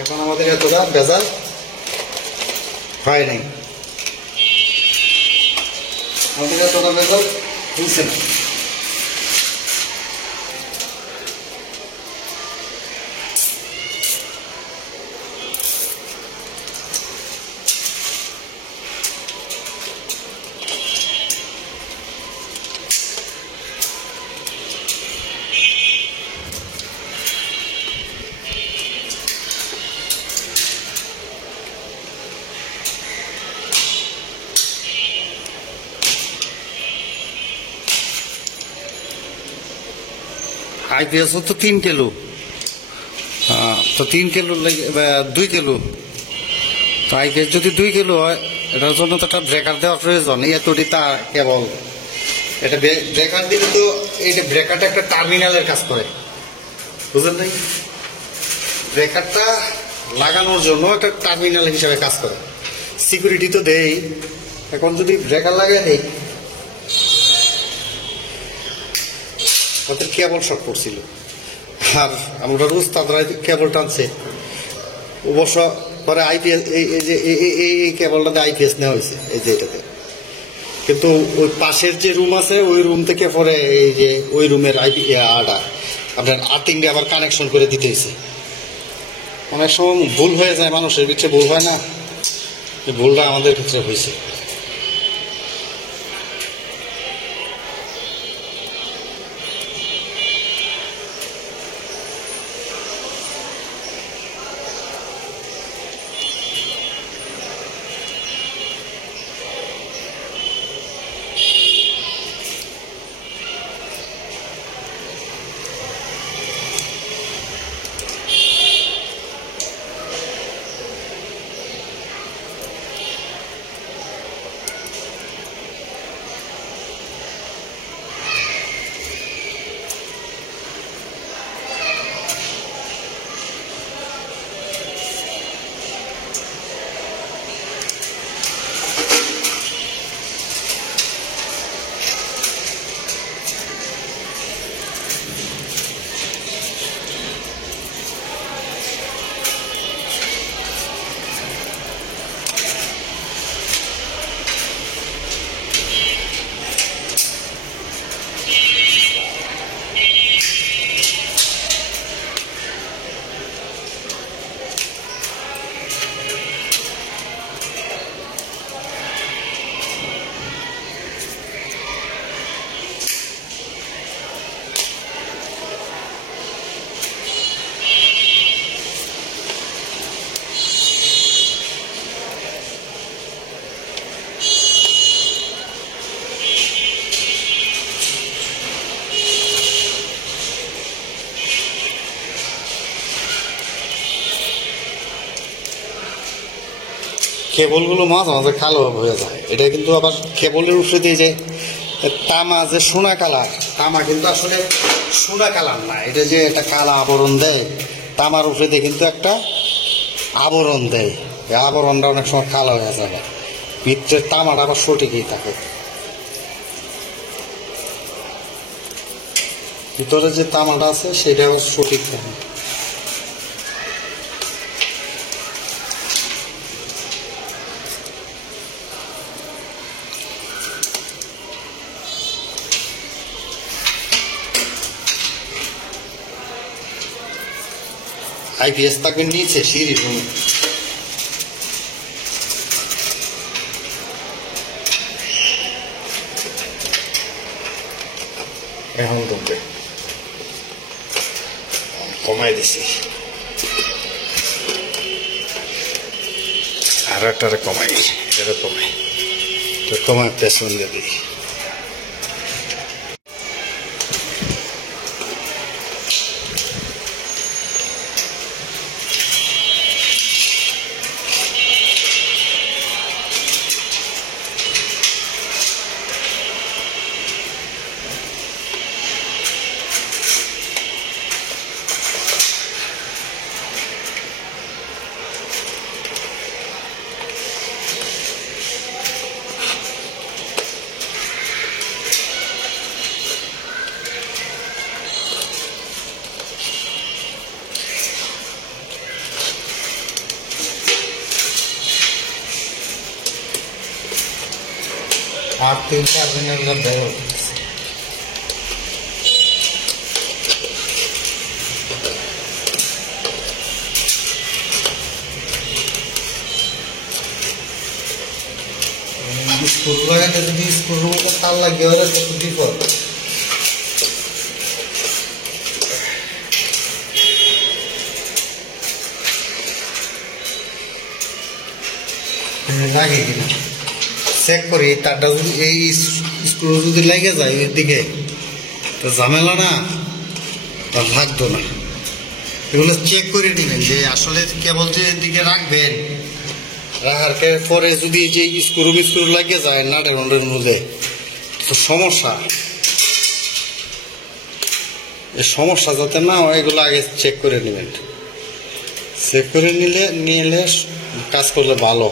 এখন আমাদের এতটা ভেজাল হয় নাই, আমাদের এতটা ভেজাল হচ্ছে না। আইপিএস তো 3 কিলো, তো 3 কিলো 2 কিলো, তো আইপিএস যদি 2 কিলো হয় এটার জন্য তো একটা ব্রেকার দেওয়া প্রয়োজন। এতটি তার কেবল এটা ব্রেকার দিলে তো এইটা ব্রেকারটা একটা টার্মিনালের কাজ করে, বুঝলেন নাই? ব্রেকারটা লাগানোর জন্য একটা টার্মিনাল হিসাবে কাজ করে, সিকিউরিটি তো দেই। এখন যদি ব্রেকার লাগিয়ে দেই, ওদের কেবল শর্ট পড়ছিল, আর আমরা উস্তাদরা কেবল টানছে, অবশ্য পরে আইপিএস এই কেবলটাতে আইপিএস নেওয়া হয়েছে, এই যে এটাতে। কিন্তু ওই পাশের যে রুম আছে ওই রুম থেকে পরে এই যে ওই রুমের আপনার আর্থিং দিয়ে আবার কানেকশন করে দিতে হয়েছে। অনেক সময় ভুল হয়ে যায়, মানুষের ক্ষেত্রে ভুল হয় না, ভুলটা আমাদের ক্ষেত্রে হয়েছে। কেবলগুলো মাঝে মাঝে কালো হয়ে যায়, এটা কিন্তু আবার কেবলের উপরে দিয়ে যে তামা যে সোনা কালার, তামা কিন্তু আসলে সোনা কালার না, এটা যে একটা কালা আবরণ দেয় তামার উপরে দিয়ে কিন্তু একটা আবরণ দেয়, এই আবরণটা অনেক সময় কালো হয়ে যায়, ভিতরের তামাটা আবার সঠিকই থাকে, ভিতরে যে তামাটা আছে সেটা আবার সঠিক থাকে। আইপিএস থাকবে নিচে সিঁড়ি রুমে, এখন ঢুকবে, কমাই দিছি, আর একটা কমাই, এটা কমাই, তো কমাই পেছন দিয়ে দিই। আর 3-4 দিনের মধ্যে স্ক্রু লাগাতে যদি স্ক্রুর মতো তার লাগে ওরা কত বিপদ। লাগে কিনা চেক করি, তারটা যদি এই স্ক্রু যদি লেগে যায় এর দিকে তো ঝামেলা না, তা লাগতো না। এগুলো চেক করে নেবেন যে আসলে কেবল যে এর দিকে রাখবেন, রাখার পরে যদি যে স্ক্রু লাগে যায় নাটের মধ্যে তো সমস্যা, এই সমস্যা যাতে না হয় এগুলো আগে চেক করে নেবেন। চেক করে নিলে কাজ করলে ভালো।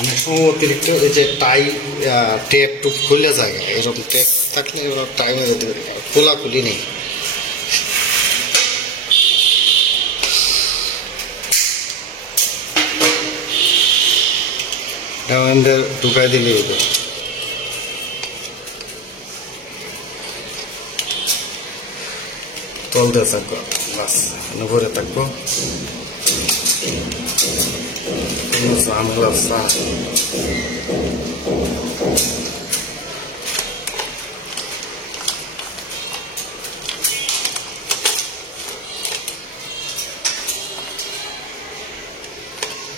অনেক সময় অতিরিক্ত এই যে টেপ টুপ খুলে যায়, এরকম টেপ থাকলে টাইম খোলাখুলি নেই। ঢুকাই দিলে তলতে থাকবো, বাস ভরে থাকবো। ঝামেলা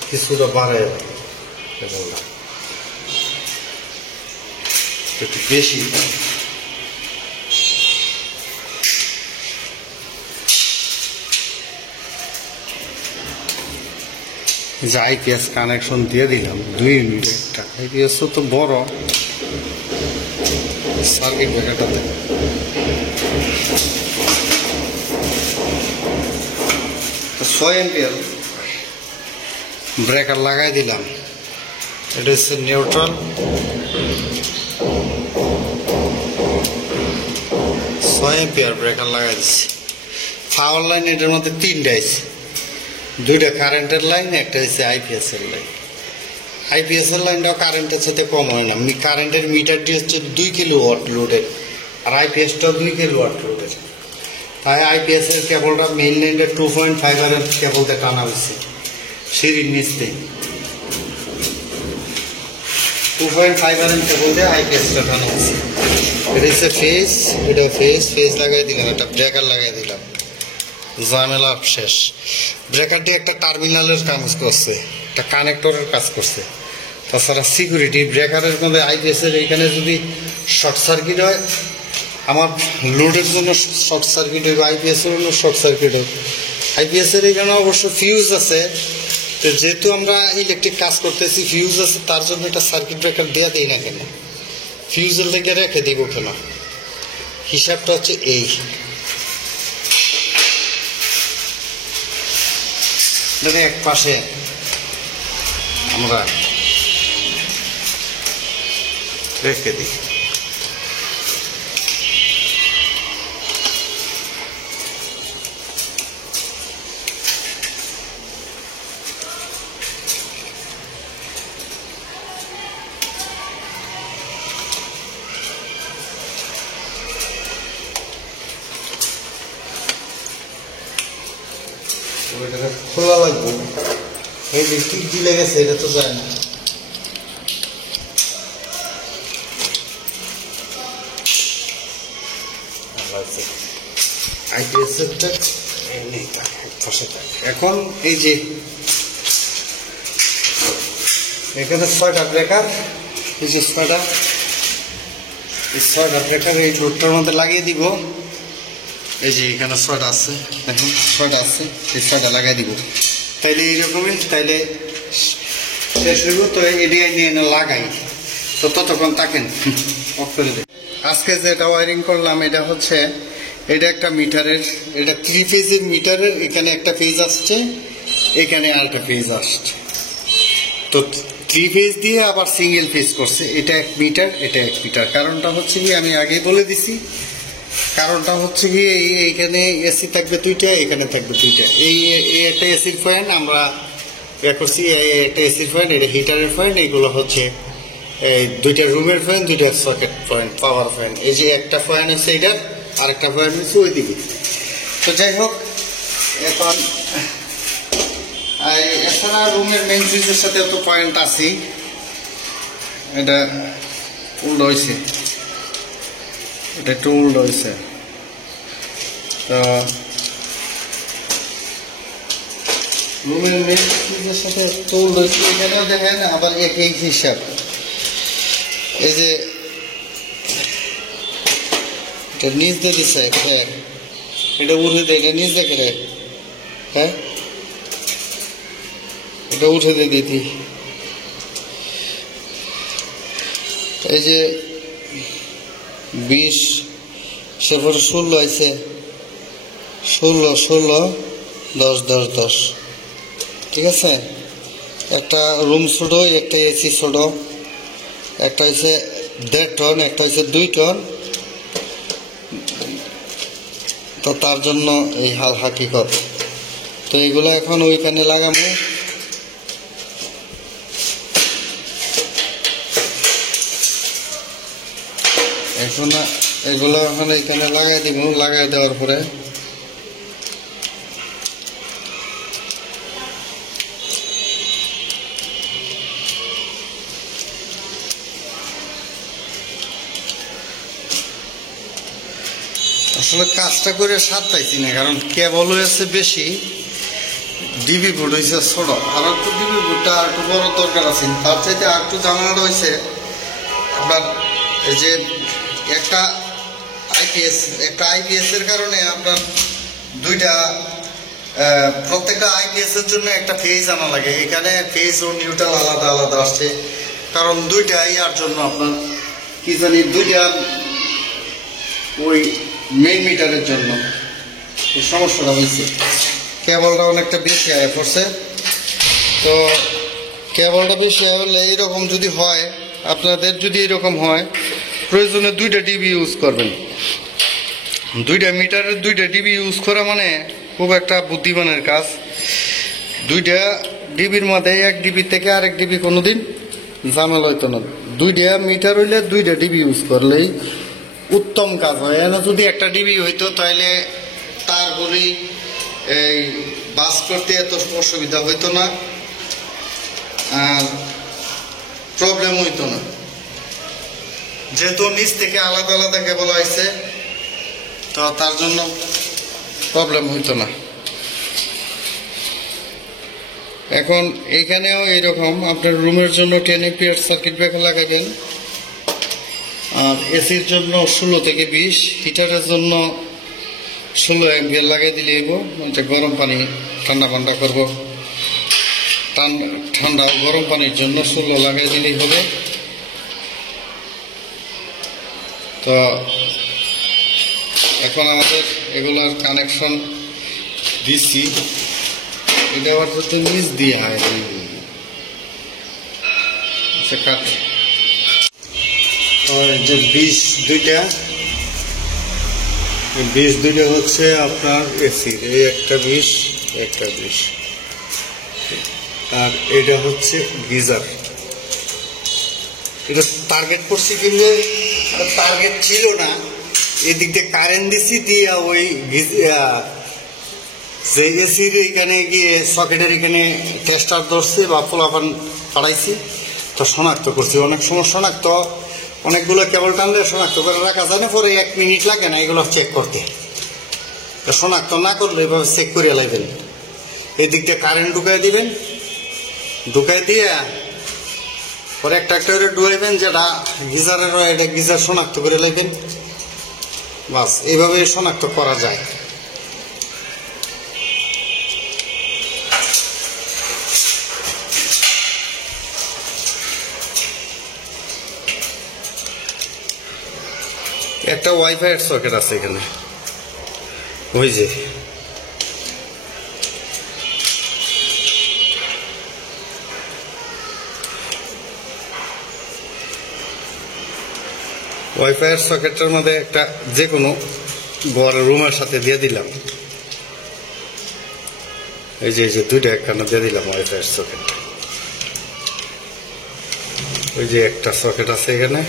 কিছুটা বাড়ে, একটু বেশি যে আইপিএস কানেকশন দিয়ে দিলাম 2 ইউনিট। একটা আইপিএস তো বড় সার্কিট ব্রেকারটাতে তো 6 এম্পিয়ার ব্রেকার লাগাই দিলাম। এটা হচ্ছে নিউট্রাল, 6 এম্পিয়ার ব্রেকার লাগাই দিচ্ছি। পাওয়ার লাইন এটার মধ্যে 3টা আছে, 2টা কারেন্টের লাইন, একটা হচ্ছে আইপিএস এর লাইন। আইপিএস এর লাইনটা কারেন্টের সাথে কম হয় না। কারেন্টের মিটারটি হচ্ছে 2 কিলোওয়াট লোডের, আর আইপিএসটা 2 কিলোওয়াট লোডের। তাই আইপিএস এর কেবলটা মেইন লাইনটা 2.5 এর কেবল দিয়ে টানা হয়েছে সিঁড়ির নিচতে। 2.5 এর কেবল দিয়ে আইপিএসটা টানা হয়েছে। এটা হচ্ছে ফেজ, এটা ফেজ লাগাই দিলাম, একটা ব্রেকার লাগাই দিলাম, ঝামেলা শেষ। ব্রেকারটি একটা টার্মিনালের কাজ করছে, একটা কানেক্টরের কাজ করছে। তাছাড়া সিকিউরিটি ব্রেকারের মধ্যে আইপিএস এর এখানে যদি শর্ট সার্কিট হয়, আমার লোডের জন্য শর্ট সার্কিট হবে, আইপিএস এর জন্য শর্ট সার্কিট হবে। আইপিএস এর এখানে অবশ্য ফিউজ আছে, তো যেহেতু আমরা ইলেকট্রিক কাজ করতেছি ফিউজ আছে, তার জন্য একটা সার্কিট ব্রেকার দেওয়া দেই না কেন, ফিউজের লেগে রেখে দিব কেন, হিসাবটা হচ্ছে এই। এক পাশে আমরা রেখে দিই। খোলা লাগবে, এই যে টিক দিলে গেছে এটা তো যায় না। এখন এই যে এখানে 6টা ব্রেকার, এই যে 6টা ব্রেকার এই লোডটার মধ্যে লাগিয়ে দিব। এই যে এখানে 6টা আছে, দেখুন 6টা আছে, এই 6টা লাগাই দিব। তাইলে এইরকমই, তাইলে শেষ হইব। তো এডিআই নিয়ে লাগাই, তো ততক্ষণ থাকেন অফ করে দেয়। আজকে যেটা ওয়ারিং করলাম এটা হচ্ছে, এটা একটা মিটারের, এটা 3 ফেজের মিটারের, এখানে একটা ফেজ আসছে, এখানে আরেকটা ফেজ আসছে। তো 3 ফেজ দিয়ে আবার সিঙ্গেল ফেজ করছে। এটা 1 মিটার, এটা 1 মিটার। কারণটা হচ্ছে কি আমি আগেই বলে দিছি কারণটা হচ্ছে কি এইখানে এসি থাকবে দুইটা, এখানে থাকবে দুইটা। এই একটা এসির ফ্যান আমরা করছি, একটা এসির ফ্যান, এটা হিটারের ফ্যান। এইগুলো হচ্ছে এই দুইটা রুমের ফ্যান, দুইটা সকেট ফ্যান, পাওয়ার ফ্যান। এই যে একটা ফ্যান হচ্ছে এইটার, আর একটা ফ্যান হচ্ছে ওইদিকে। তো যাই হোক, এখন এছাড়া রুমের মেইন সুইচের সাথে তো পয়েন্ট আছেই। এটা উল্টো হয়েছে, এটা একটু উল্টো হয়েছে। তো রুমের মেইন সুইচের সাথে একটু উল্টো হয়েছে। এখানেও দেখেন আবার একই হিসাব। এই যে এটা নিচ দিয়ে দিচ্ছে, হ্যাঁ এটা উঠে দেয়, এটা নিচ দেখে রে, হ্যাঁ এটা উঠে দিয়ে দিতি। এই যে 20 সেরপরে 16 আছে, 16 16 10 10 10, ঠিক আছে। একটা রুম ছোট, একটা এসি ছোট, একটা হচ্ছে 1.5 টন, একটা হচ্ছে 2 টন। তো তার জন্য এই হাল হাকিকত। তো এইগুলো এখন ওইখানে লাগাবো। এখন এগুলো এখন এইখানে লাগাই দিব। লাগাই দেওয়ার পরে আসলে কাজটা করে স্বাদ পাইছি না, কারণ কেবল হয়েছে বেশি, ডিবি বোর্ড হয়েছে ছোট। আর একটু ডিবি বোর্ডটা আর একটু বড় দরকার আছে। তার চাইতে আর একটু ঝামেলা হয়েছে আপনার এই যে একটা আইপিএস এর কারণে আপনার দুইটা, প্রত্যেকটা আইপিএস এর জন্য একটা ফেজ আনা লাগে। এখানে ফেজ ও নিউট্রাল আলাদা আলাদা আসছে, কারণ দুইটা ইয়ার জন্য আপনার কি জানি দুইটা ওই মেইন মিটারের জন্য এই সমস্যাটা হয়েছে। কেবলটা অনেকটা বেশি আয় পড়ছে। তো কেবলটা বেশি হলে এইরকম যদি হয়, আপনাদের যদি এরকম হয়, প্রয়োজনে 2টা ডিবি ইউজ করবেন। 2টা মিটারের 2টা ডিবি ইউজ করা মানে খুব একটা বুদ্ধিমানের কাজ। 2টা ডিবির মধ্যে 1 ডিবি থেকে আরেক ডিবি কোনোদিন ঝামেলা হইতো না। 2টা মিটার হইলে 2টা ডিবি ইউজ করলেই উত্তম কাজ হয়। এনে যদি একটা ডিবি হইতো তাহলে তারগুলি এই বাস করতে এত অসুবিধা হইতো না, আর প্রবলেম হইতো না। যেহেতু নিচ থেকে আলাদা আলাদা কেবল আসছে, তো তার জন্য প্রবলেম হইতো না। এখন এইখানেও এইরকম আপনার রুমের জন্য 10 এম্পিয়ার সার্কিট ব্রেকার লাগাবেন, আর এসির জন্য 16 থেকে 20, হিটারের জন্য 16 এম্পিয়ার লাগাই দিলে এটা গরম পানি ঠান্ডা পান্ডা করবো। ঠান্ডা গরম পানির জন্য 16 লাগাই দিলেই হবে। তো এখন আমাদের এগুলার কানেকশন দিচ্ছি, এটা আবার যদি নিচ দিয়ে হয় যে 20 দুইটা হচ্ছে আপনার এসির, এই একটা 20 একটা 20, আর এটা হচ্ছে গিজার। এটা টার্গেট করছি কিন্তু টার্গেট ছিল না, এদিক দিয়ে কারেন্ট দিছি দিয়ে ওই যে এসির এখানে গিয়ে সকেটের এখানে টেস্টার ধরছে বা ফলাফল পাঠাইছি, তো শনাক্ত করছি। অনেক সময় শনাক্ত, অনেকগুলো কেবল টানলে শনাক্ত করে রাখা যায় না, পরে 1 মিনিট লাগে না এগুলো চেক করতে। শনাক্ত না করলে এভাবে চেক করে লাগবেন। এই দিক দিয়ে কারেন্ট ঢুকাই দিবেন, ঢুকাই দিয়ে পরে একটা একটা করে ডুয়াইবেন, যেটা গিজারের হয় এটা গিজার শনাক্ত করে লাগবেন। বাস এইভাবে শনাক্ত করা যায়। একটা ওয়াইফাই এর সকেট আছে এখানে, ওই যে ওয়াইফাই এর সকেটের মধ্যে একটা যে কোনো বড় রুমের সাথে দিয়ে দিলাম। এই যে দুইটা একখানা দিয়ে দিলাম ওয়াইফাই সকেট। ওই যে একটা সকেট আছে এখানে,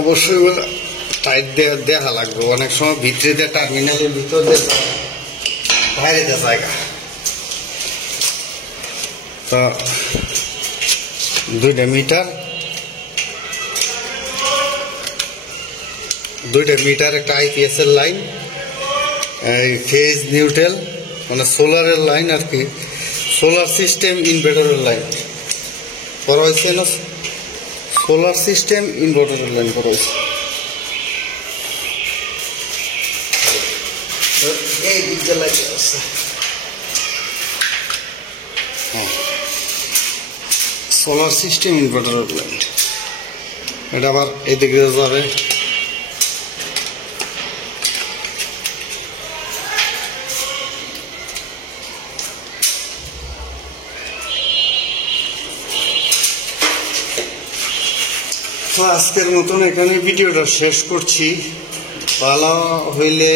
অবশ্যই টাইট দেখা লাগবে। অনেক সময় ভিতরে দিয়ে টার্মিনালের ভিতর দিয়ে বাইরে দেওয়া জায়গা তো দুইটা মিটার একটা আইপিএস এর লাইন, ফেজ নিউট্রাল মানে সোলারের লাইন আর কি, সোলার সিস্টেম ইনভার্টারের লাইন করা হয়েছে না, সোলার সিস্টেম ইনভার্টারের লাইন করা হয়েছে। এই দিকে লাইট আছে, সোলার সিস্টেম ইনভার্টারের লাইন। এটা আবার এদিকে যাবে, তো আজকের মতন এখানে ভিডিওটা শেষ করছি। ভালো হইলে,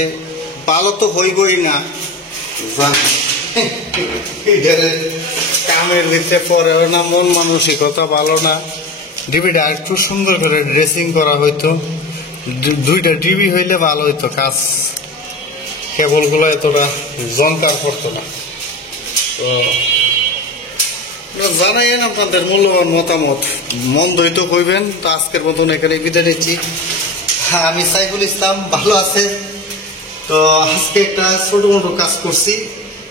ভালো তো হইবই না, কামের ভিতরে পরেও না, মন মানসিকতা ভালো না। ডিবিটা একটু সুন্দর করে ড্রেসিং করা হইতো, দুইটা ডিবি হইলে ভালো হইতো, কাজ কেবলগুলো এতটা জনকার করতো না। তো জানাইন আপনাদের মূল্যবান মতামত, মন্দ হইতো কইবেন। তো আজকের মতন এখানে বিদায় নিচ্ছি। আমি সাইফুল ইসলাম, ভালো আছে। তো আজকে একটা ছোট মোটো কাজ করছি,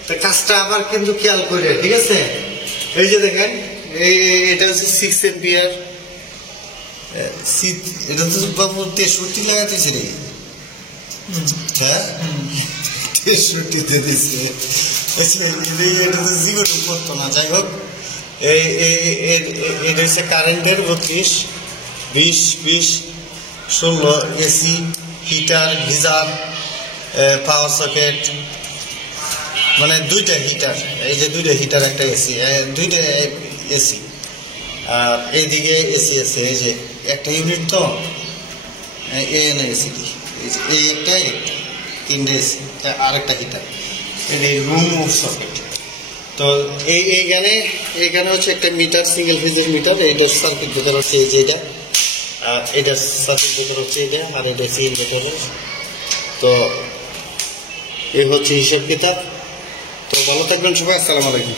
তো কাজটা আবার কিন্তু খেয়াল করে, ঠিক আছে? এই যে দেখেন, এটা হচ্ছে 6 এম্পিয়ার, এটা তো বাবু 63 লাগাতেছে রে, হ্যাঁ 63 দিয়ে দিচ্ছে, এটা তো জীবনে করতো না। যাই হোক, এটা হচ্ছে কারেন্টের 32, 20, 20, 16 AC, heater, geyser, power socket, মানে দুইটা হিটার। এই যে দুইটা হিটার, একটা এসি, দুইটা এসি, আর এইদিকে এসি আছে। এই যে একটা ইউনিট, তো এনে এসিডি, এই একটা তিনটে এসি, আর একটা হিটার, এই রুম অফ সকেট। তো এইখানে হচ্ছে একটা মিটার, সিঙ্গেল ফেজের মিটার। এইটার সার্কিট ব্রেকার হচ্ছে এই যে এটা, আর এটার সার্কিট ব্রেকার হচ্ছে এটা, আর এটা হচ্ছে ইনভার্টারের। তো এই হচ্ছে হিসাব কিতাব। তো ভালো থাকবেন সবাই, আসসালামু আলাইকুম।